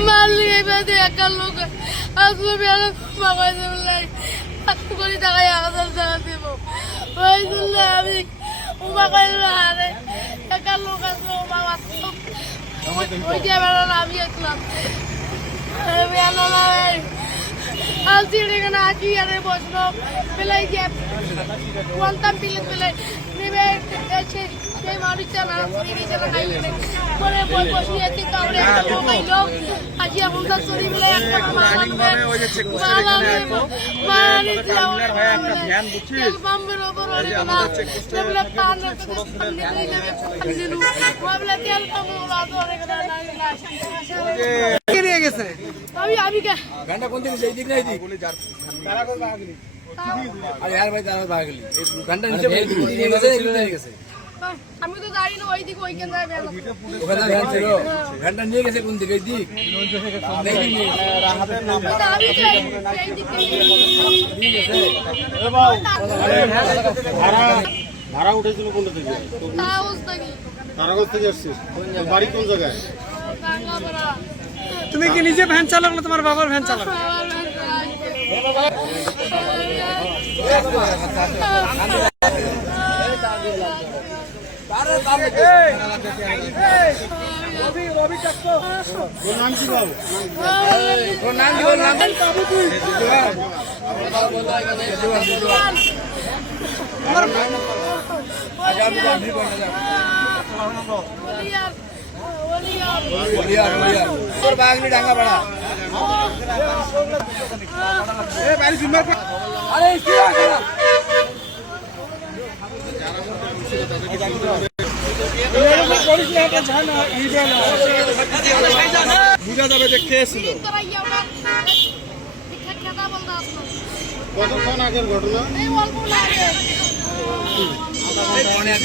মারলি বেঁধে একা লোক আসলে বেড়ে মামাইতে বললাই কোটি টাকায় 1000 টাকা দেব ওই জন্য আমি উমাকাই হারে একা লোক আসলে মামা ওই যে বেড়া আমি আসলাম আলসি এখানে আছি আরে বসলো পেলাই যে কোনটাম পেলাই নেবে এসে সেই মানুষটা না সরি গেছে না খাইলে পরে বই বসিয়ে আছে তাহলে একটা লোক আইলো আজ এখন তো সরি বলে একটা মারানি ওই যে চেক পোস্ট এখানে আছে মারানি ভাই একটা ধ্যান বুঝছিস বাম্বের উপর ওরে না বলে পান সামনে গিয়ে দিলু বলে তেল কামড়া ধরে না কে নিয়ে গেছে আমি কে ঘন্টা কোন দিকে সেই দিক নাই দিক তারা কোন ভাগলি আরে यार ভাই তারা ভাগলি এই ঘন্টা নিচে নিয়ে গেছে নিয়ে গেছে আমি তো জানি না ওই দিকে ওইখান থেকে বের ওখানে ভ্যান ছিল ঘন্টা নিয়ে গেছে কোন দিকে দিক নেই রাহাতের নাম আমি যাই এই দিকে নিয়ে গেছে এ বাবু ভাড়া উঠেছিল কোন থেকে তাওস থাকি তারাগঞ্জ থেকে আসছিস বাড়ি কোন জায়গায় টাঙ্গাপাড়া তুমি কি নিজে ভ্যান চালাও না তোমার বাবার ভ্যান চালাও? তোর নাম কি বাবু ওর নাম কি ওর নাম তোর বাগনি ডাঙ্গা পাড়া আরে বুঝা যাবে যে কে ছিল কতক্ষণ আগের ঘটনা এই অল্প লাগে অনেক